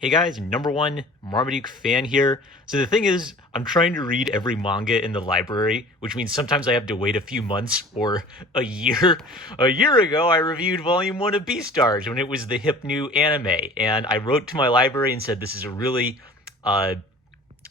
Hey guys, number one Marmaduke fan here. So the thing is, I'm trying to read every manga in the library, which means sometimes I have to wait a few months or a year. A year ago, I reviewed volume one of Beastars when it was the hip new anime, and I wrote to my library and said this is a really uh,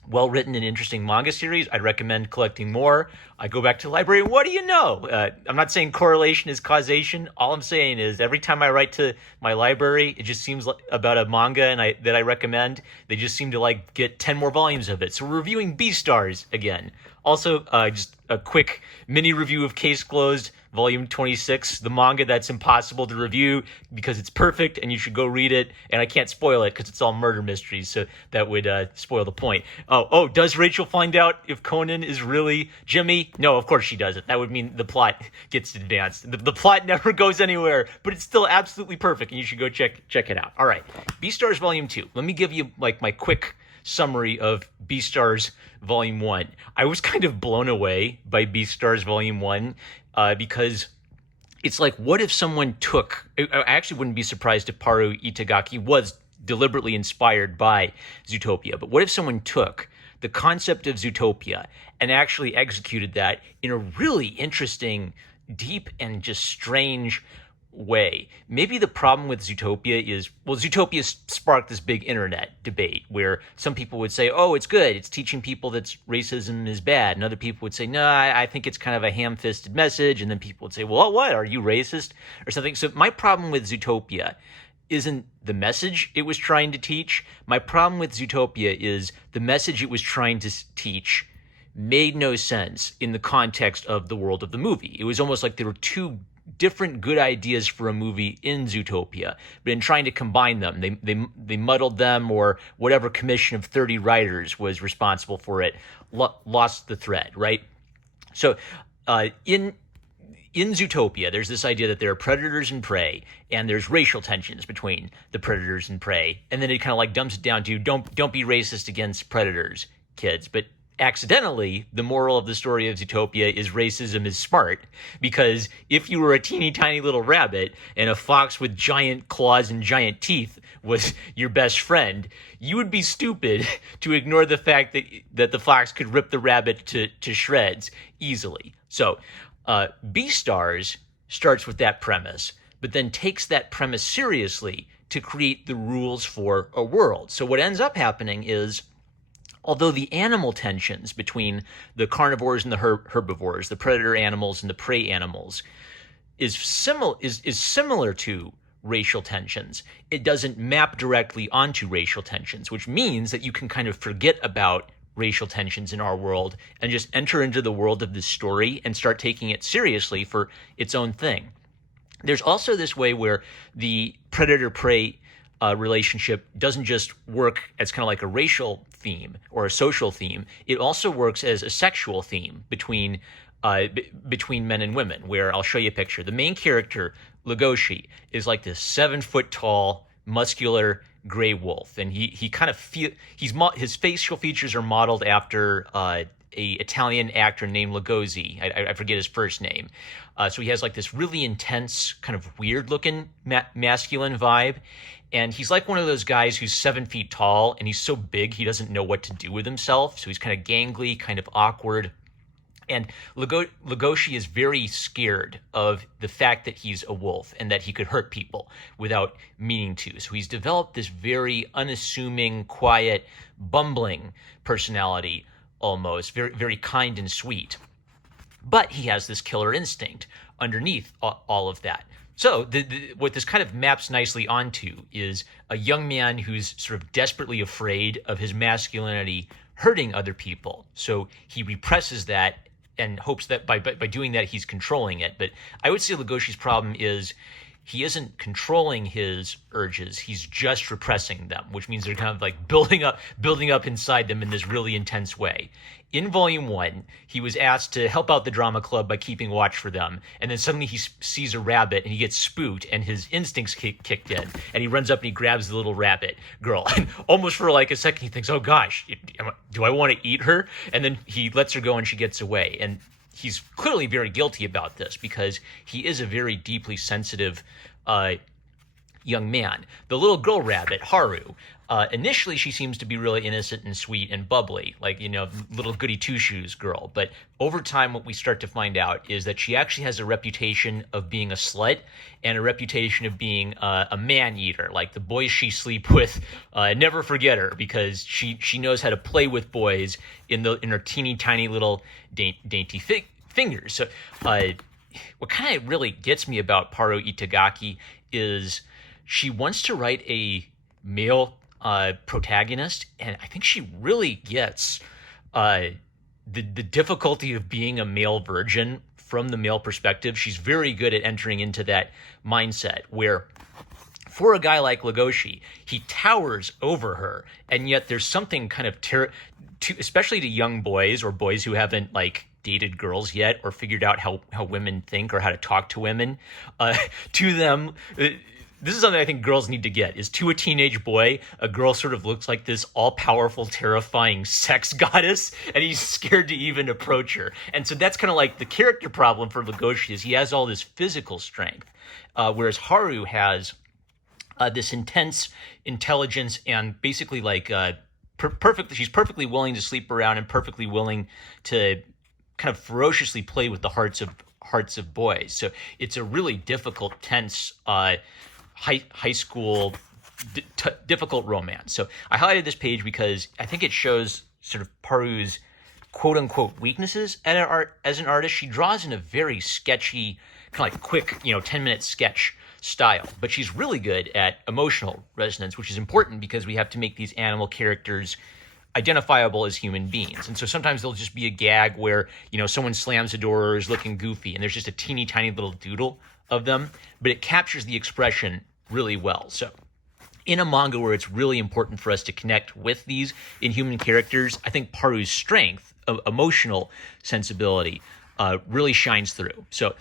well written and interesting manga series. I'd recommend collecting more. I go back to the library. What do you know? I'm not saying correlation is causation. All I'm saying is every time I write to my library, it just seems like about a manga that I recommend. They just seem to like get 10 more volumes of it. So we're reviewing Beastars again. Also, just a quick mini review of Case Closed, Volume 26, the manga that's impossible to review because it's perfect and you should go read it. And I can't spoil it because it's all murder mysteries, so that would spoil the point. Does Rachel find out if Conan is really Jimmy? No, of course she doesn't. That would mean the plot gets advanced. The plot never goes anywhere, but it's still absolutely perfect, and you should go check it out. All right, Beastars Volume 2. Let me give you like my quick summary of Beastars Volume 1. I was kind of blown away by Beastars Volume 1 because it's like, what if someone took... I actually wouldn't be surprised if Paru Itagaki was deliberately inspired by Zootopia, but what if someone took the concept of Zootopia and actually executed that in a really interesting, deep, and just strange way? Maybe the problem with Zootopia is, well, Zootopia sparked this big internet debate where some people would say, oh, it's good, it's teaching people that racism is bad, and other people would say, no, I think it's kind of a ham-fisted message, and then people would say, well, what, are you racist or something? So my problem with Zootopia isn't the message it was trying to teach. My problem with Zootopia is the message it was trying to teach made no sense in the context of the world of the movie. It was almost like there were two different good ideas for a movie in Zootopia, but in trying to combine them, they muddled them, or whatever commission of 30 writers was responsible for it lost the thread, right? So in Zootopia, there's this idea that there are predators and prey, and there's racial tensions between the predators and prey, and then it kind of like dumps it down to don't be racist against predators, kids. But accidentally, the moral of the story of Zootopia is racism is smart, because if you were a teeny tiny little rabbit and a fox with giant claws and giant teeth was your best friend, you would be stupid to ignore the fact that the fox could rip the rabbit to shreds easily. So Beastars starts with that premise, but then takes that premise seriously to create the rules for a world. So what ends up happening is, although the animal tensions between the carnivores and the herbivores, the predator animals and the prey animals, is similar to racial tensions, it doesn't map directly onto racial tensions, which means that you can kind of forget about racial tensions in our world and just enter into the world of this story and start taking it seriously for its own thing. There's also this way where the predator-prey relationship doesn't just work as kind of like a racial theme or a social theme. It also works as a sexual theme between men and women, where I'll show you a picture. The main character, Legoshi, is like this 7-foot tall, muscular gray wolf, and he kind of his facial features are modeled after a Italian actor named Lugosi. I forget his first name. So he has like this really intense, kind of weird looking masculine vibe. And he's like one of those guys who's 7 feet tall and he's so big he doesn't know what to do with himself. So he's kind of gangly, kind of awkward. And Legoshi is very scared of the fact that he's a wolf and that he could hurt people without meaning to. So he's developed this very unassuming, quiet, bumbling personality, almost very, very kind and sweet. But he has this killer instinct underneath all of that. So what this kind of maps nicely onto is a young man who's sort of desperately afraid of his masculinity hurting other people. So he represses that and hopes that by doing that he's controlling it. But I would say Legoshi's problem is he isn't controlling his urges, he's just repressing them, which means they're kind of like building up inside them in this really intense way. In Volume 1, he was asked to help out the drama club by keeping watch for them, and then suddenly he sees a rabbit and he gets spooked and his instincts kicked in, and he runs up and he grabs the little rabbit girl, and almost for like a second he thinks, oh gosh, do I want to eat her? And then he lets her go and she gets away. And he's clearly very guilty about this because he is a very deeply sensitive young man. The little girl rabbit, Haru, initially she seems to be really innocent and sweet and bubbly, like, little goody two-shoes girl. But over time, what we start to find out is that she actually has a reputation of being a slut and a reputation of being a man-eater. Like, the boys she sleep with never forget her because she knows how to play with boys in her teeny tiny little dainty fingers. So what kind of really gets me about Paro Itagaki is she wants to write a male protagonist, and I think she really gets the difficulty of being a male virgin from the male perspective. She's very good at entering into that mindset where, for a guy like Legoshi, he towers over her, and yet there's something kind of especially to young boys or boys who haven't dated girls yet or figured out how women think or how to talk to women. To them, this is something I think girls need to get, is to a teenage boy, a girl sort of looks like this all-powerful, terrifying sex goddess, and he's scared to even approach her. And so that's kind of like the character problem for Legoshi, is he has all this physical strength, whereas Haru has this intense intelligence and basically she's perfectly willing to sleep around and perfectly willing to kind of ferociously play with the hearts of boys. So it's a really difficult, tense high school difficult romance. So I highlighted this page because I think it shows sort of Paru's quote unquote weaknesses as an artist. She draws in a very sketchy, kind of quick, 10-minute sketch style, but she's really good at emotional resonance, which is important because we have to make these animal characters identifiable as human beings. And so sometimes there'll just be a gag where, someone slams a door or is looking goofy and there's just a teeny tiny little doodle of them, but it captures the expression really well. So in a manga where it's really important for us to connect with these inhuman characters, I think Paru's strength of emotional sensibility really shines through. So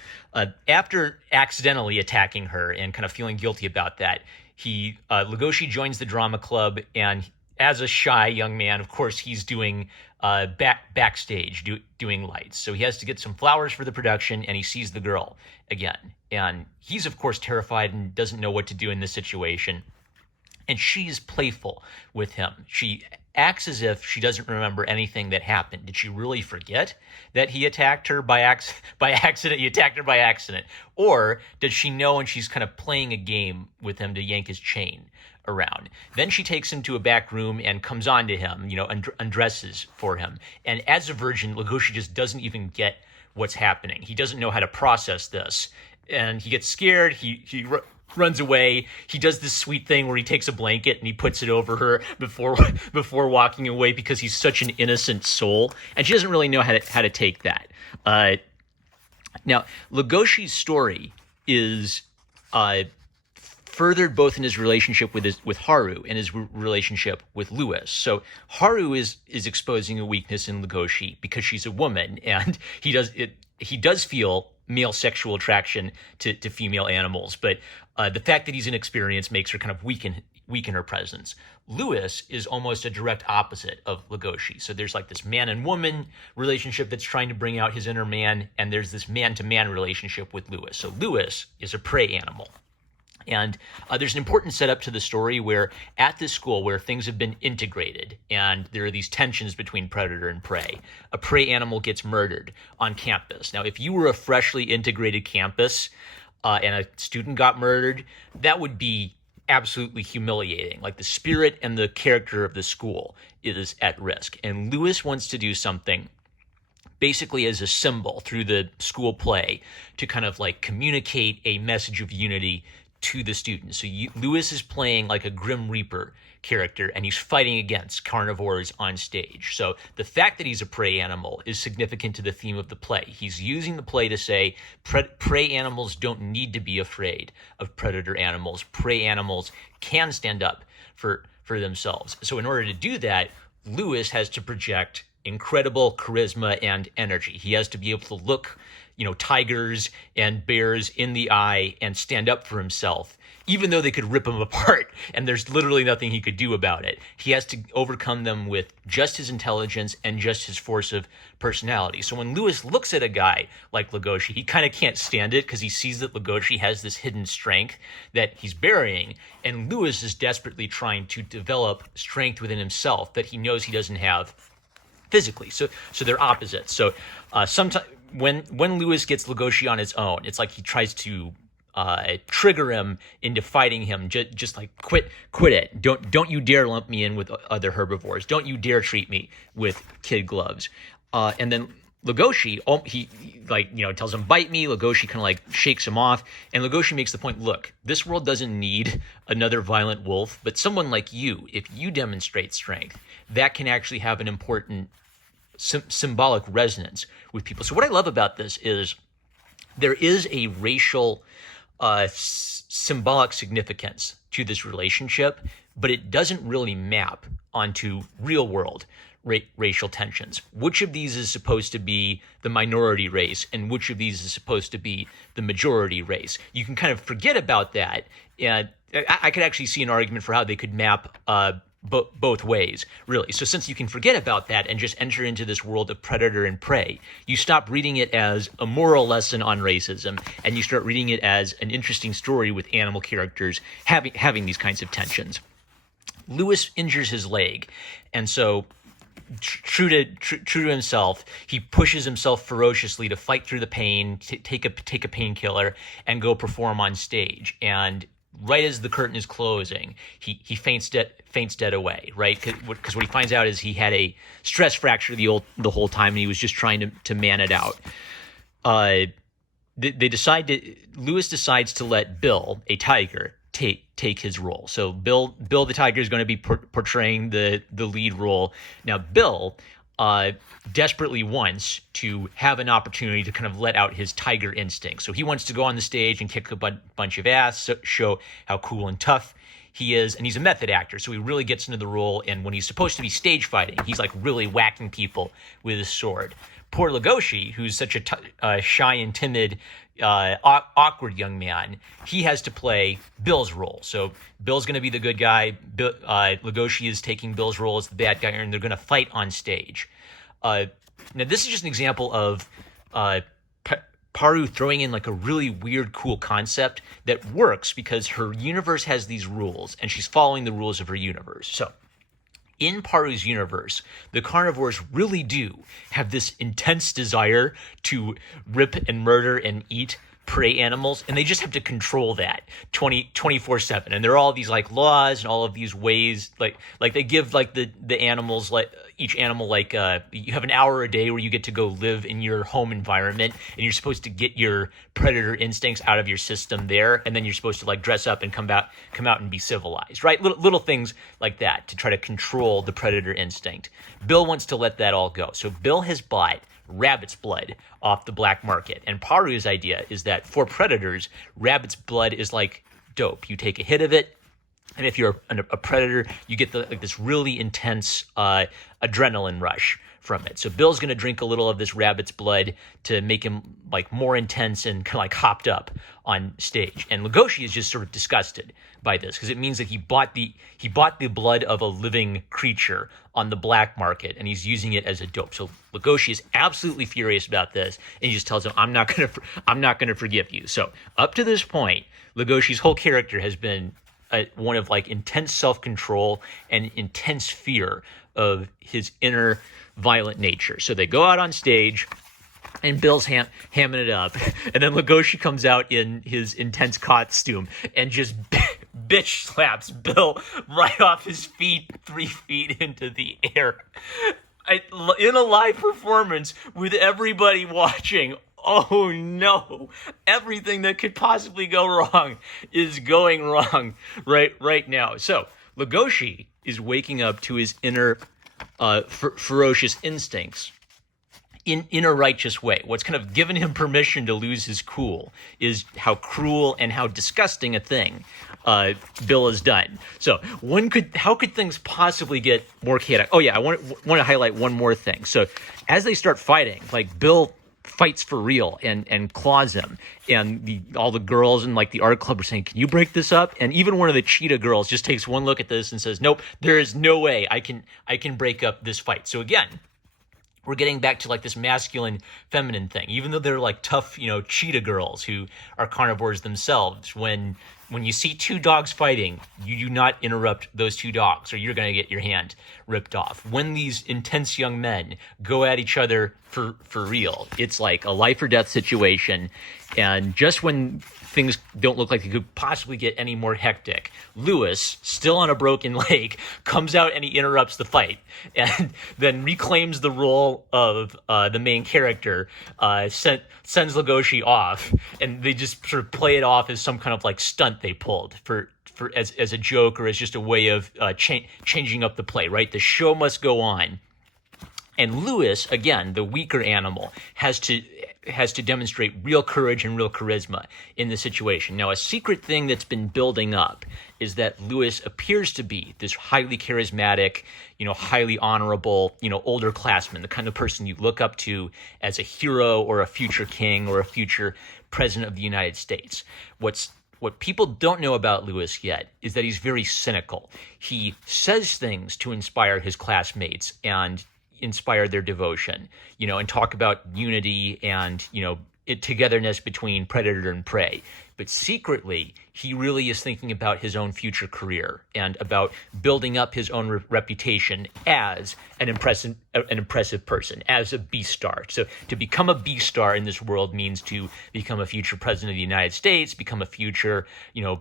after accidentally attacking her and kind of feeling guilty about that, Legoshi joins the drama club, and as a shy young man, of course, he's doing backstage, doing lights. So he has to get some flowers for the production, and he sees the girl again. And he's, of course, terrified and doesn't know what to do in this situation. And she's playful with him. She acts as if she doesn't remember anything that happened. Did she really forget that he attacked her by accident? He attacked her by accident. Or does she know and she's kind of playing a game with him to yank his chain around? Then she takes him to a back room and comes on to him, undresses for him. And as a virgin, Legoshi just doesn't even get what's happening. He doesn't know how to process this. And he gets scared. He runs away. He does this sweet thing where he takes a blanket and he puts it over her before walking away because he's such an innocent soul. And she doesn't really know how to take that. Now, Legoshi's story is furthered both in his relationship with Haru and his relationship with Lewis. So Haru is exposing a weakness in Legoshi because she's a woman, and he does feel male sexual attraction to female animals, but the fact that he's inexperienced makes her kind of weaken her presence. Lewis is almost a direct opposite of Legoshi. So there's this man and woman relationship that's trying to bring out his inner man, and there's this man-to-man relationship with Lewis. So Lewis is a prey animal. And there's an important setup to the story where at this school where things have been integrated and there are these tensions between predator and prey, a prey animal gets murdered on campus. Now, if you were a freshly integrated campus and a student got murdered, that would be absolutely humiliating. The spirit and the character of the school is at risk. And Lewis wants to do something basically as a symbol through the school play to kind of communicate a message of unity to the students. So Lewis is playing a Grim Reaper character, and he's fighting against carnivores on stage. So the fact that he's a prey animal is significant to the theme of the play. He's using the play to say prey animals don't need to be afraid of predator animals. Prey animals can stand up for themselves. So in order to do that, Lewis has to project incredible charisma and energy. He has to be able to look, tigers and bears in the eye and stand up for himself, even though they could rip him apart and there's literally nothing he could do about it. He has to overcome them with just his intelligence and just his force of personality. So when Lewis looks at a guy like Legoshi, he kind of can't stand it because he sees that Legoshi has this hidden strength that he's burying, and Lewis is desperately trying to develop strength within himself that he knows he doesn't have physically. So they're opposites. So sometimes when Lewis gets Legoshi on his own, it's like he tries to trigger him into fighting him. Just like quit it. Don't you dare lump me in with other herbivores. Don't you dare treat me with kid gloves. And then Legoshi, he tells him bite me. Legoshi kind of like shakes him off, and Legoshi makes the point: look, this world doesn't need another violent wolf, but someone like you, if you demonstrate strength, that can actually have an important symbolic resonance with people. So what I love about this is there is a racial symbolic significance to this relationship, but it doesn't really map onto real world racial tensions. Which of these is supposed to be the minority race and which of these is supposed to be the majority race? You can kind of forget about that. And I could actually see an argument for how they could map both ways, really. So since you can forget about that and just enter into this world of predator and prey, you stop reading it as a moral lesson on racism and you start reading it as an interesting story with animal characters having these kinds of tensions. Lewis injures his leg, and so true to himself, he pushes himself ferociously to fight through the pain, take a painkiller, and go perform on stage. And right as the curtain is closing, he faints dead away, right? Because what he finds out is he had a stress fracture the whole time, and he was just trying to man it out. Lewis decides to let Bill, a tiger, take his role. So Bill the tiger is going to be portraying the lead role. Now Bill desperately wants to have an opportunity to kind of let out his tiger instinct. So he wants to go on the stage and kick a bunch of ass, show how cool and tough he is, and he's a method actor, so he really gets into the role. And when he's supposed to be stage fighting, he's like really whacking people with his sword. Poor Legoshi, who's such a shy and timid, awkward young man, he has to play Bill's role. So Bill's going to be the good guy. Legoshi is taking Bill's role as the bad guy, and they're going to fight on stage. Now, this is just an example of Paru throwing in like a really weird, cool concept that works because her universe has these rules, and she's following the rules of her universe. So in Paru's universe, the carnivores really do have this intense desire to rip and murder and eat prey animals, and they just have to control that 24/7. And there are all these like laws and all of these ways, like they give like the animals, like each animal, like you have an hour a day where you get to go live in your home environment, and you're supposed to get your predator instincts out of your system there, and then you're supposed to like dress up and come out and be civilized, right? Little things like that to try to control the predator instinct. Bill wants to let that all go, so Bill has bought rabbit's blood off the black market. And Paru's idea is that for predators, rabbit's blood is like dope. You take a hit of it, and if you're a predator, you get this really intense adrenaline rush from it. So Bill's going to drink a little of this rabbit's blood to make him like more intense and kind of like hopped up on stage. And Legoshi is just sort of disgusted by this because it means that he bought the blood of a living creature on the black market, and he's using it as a dope. So Legoshi is absolutely furious about this, and he just tells him, "I'm not gonna forgive you." So up to this point, Legoshi's whole character has been one of like intense self-control and intense fear of his inner violent nature. So they go out on stage, and Bill's hamming it up, and then Legoshi comes out in his intense costume and just bitch slaps Bill right off his feet 3 feet into the air. In a live performance with everybody watching. Oh no, everything that could possibly go wrong is going wrong right now. So Legoshi is waking up to his inner ferocious instincts in a righteous way. What's kind of given him permission to lose his cool is how cruel and how disgusting a thing Bill has done. So how could things possibly get more chaotic? Oh yeah, I want to highlight one more thing. So as they start fighting, like Bill fights for real and claws him, and all the girls in like the art club are saying, "Can you break this up?" And even one of the cheetah girls just takes one look at this and says, "Nope, there is no way I can break up this fight." So again, we're getting back to like this masculine feminine thing, even though they're like tough, cheetah girls who are carnivores themselves. When you see two dogs fighting, you do not interrupt those two dogs or you're going to get your hand ripped off. When these intense young men go at each other for real, it's like a life or death situation. And just when things don't look like they could possibly get any more hectic, Lewis, still on a broken leg, comes out and he interrupts the fight and then reclaims the role of the main character, sends Lugosi off, and they just sort of play it off as some kind of like stunt they pulled for as a joke or as just a way of changing up the play, right? The show must go on. And Lewis, again, the weaker animal, has to demonstrate real courage and real charisma in the situation. Now, a secret thing that's been building up is that Lewis appears to be this highly charismatic, highly honorable, older classman, the kind of person you look up to as a hero or a future king or a future president of the United States. What people don't know about Lewis yet is that he's very cynical. He says things to inspire his classmates and inspire their devotion, and talk about unity and, togetherness between predator and prey. But secretly, he really is thinking about his own future career and about building up his own reputation as an impressive person, as a Beastar. So to become a Beastar in this world means to become a future president of the United States, become a future,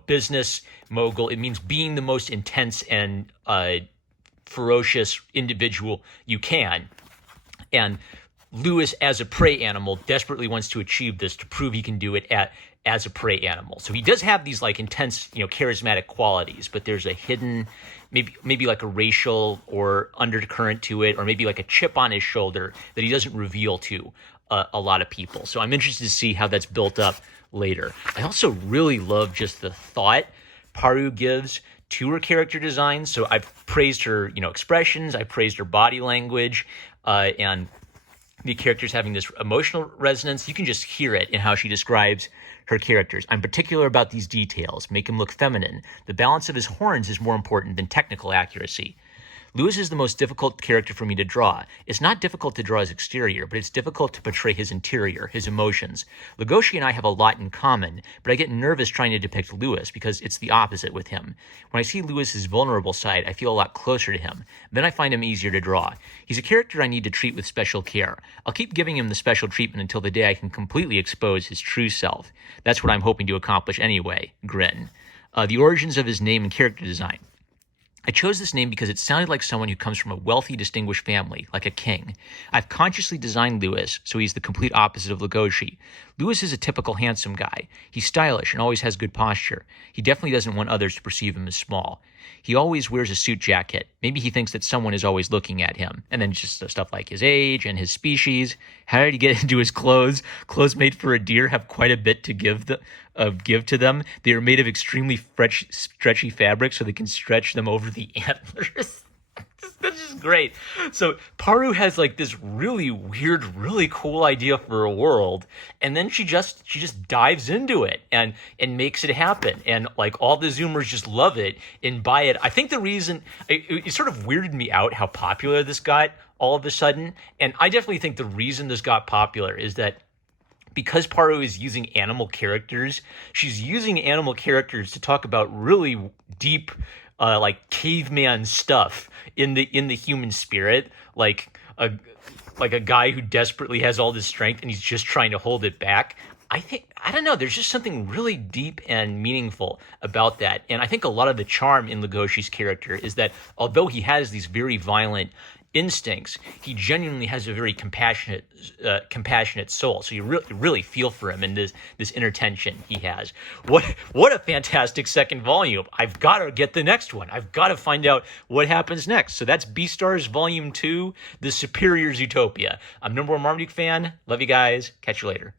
business mogul. It means being the most intense and ferocious individual you can. And Lewis, as a prey animal, desperately wants to achieve this to prove he can do it as a prey animal. So he does have these like intense, charismatic qualities, but there's a hidden, maybe like a racial or undercurrent to it, or maybe like a chip on his shoulder that he doesn't reveal to a lot of people. So I'm interested to see how that's built up later. I also really love just the thought Paru gives to her character design. So I've praised her, expressions, I praised her body language, and the characters having this emotional resonance. You can just hear it in how she describes her characters. I'm particular about these details, make him look feminine. The balance of his horns is more important than technical accuracy. Lewis is the most difficult character for me to draw. It's not difficult to draw his exterior, but it's difficult to portray his interior, his emotions. Lugosi and I have a lot in common, but I get nervous trying to depict Lewis because it's the opposite with him. When I see Lewis's vulnerable side, I feel a lot closer to him. Then I find him easier to draw. He's a character I need to treat with special care. I'll keep giving him the special treatment until the day I can completely expose his true self. That's what I'm hoping to accomplish anyway. Grin. The origins of his name and character design. I chose this name because it sounded like someone who comes from a wealthy, distinguished family, like a king. I've consciously designed Lewis so he's the complete opposite of Lugosi. Lewis is a typical handsome guy. He's stylish and always has good posture. He definitely doesn't want others to perceive him as small. He always wears a suit jacket. Maybe he thinks that someone is always looking at him. And then just stuff like his age and his species. How did he get into his clothes? Clothes made for a deer have quite a bit to give to them. They are made of extremely stretchy fabric so they can stretch them over the antlers. That's just great. So Paru has like this really weird, really cool idea for a world, and then she just dives into it and makes it happen. And like all the Zoomers just love it and buy it. I think the reason it sort of weirded me out how popular this got all of a sudden, and I definitely think the reason this got popular is that because Paru is using animal characters, she's using animal characters to talk about really deep like caveman stuff in the human spirit, like a guy who desperately has all this strength and he's just trying to hold it back. I don't know, there's just something really deep and meaningful about that. And I think a lot of the charm in Lugosi's character is that although he has these very violent instincts, he genuinely has a very compassionate soul. So you really feel for him and this inner tension he has. What a fantastic second volume! I've got to get the next one. I've got to find out what happens next. So that's Beastars Volume 2, The Superior's Utopia. I'm #1 Marmaduke fan. Love you guys. Catch you later.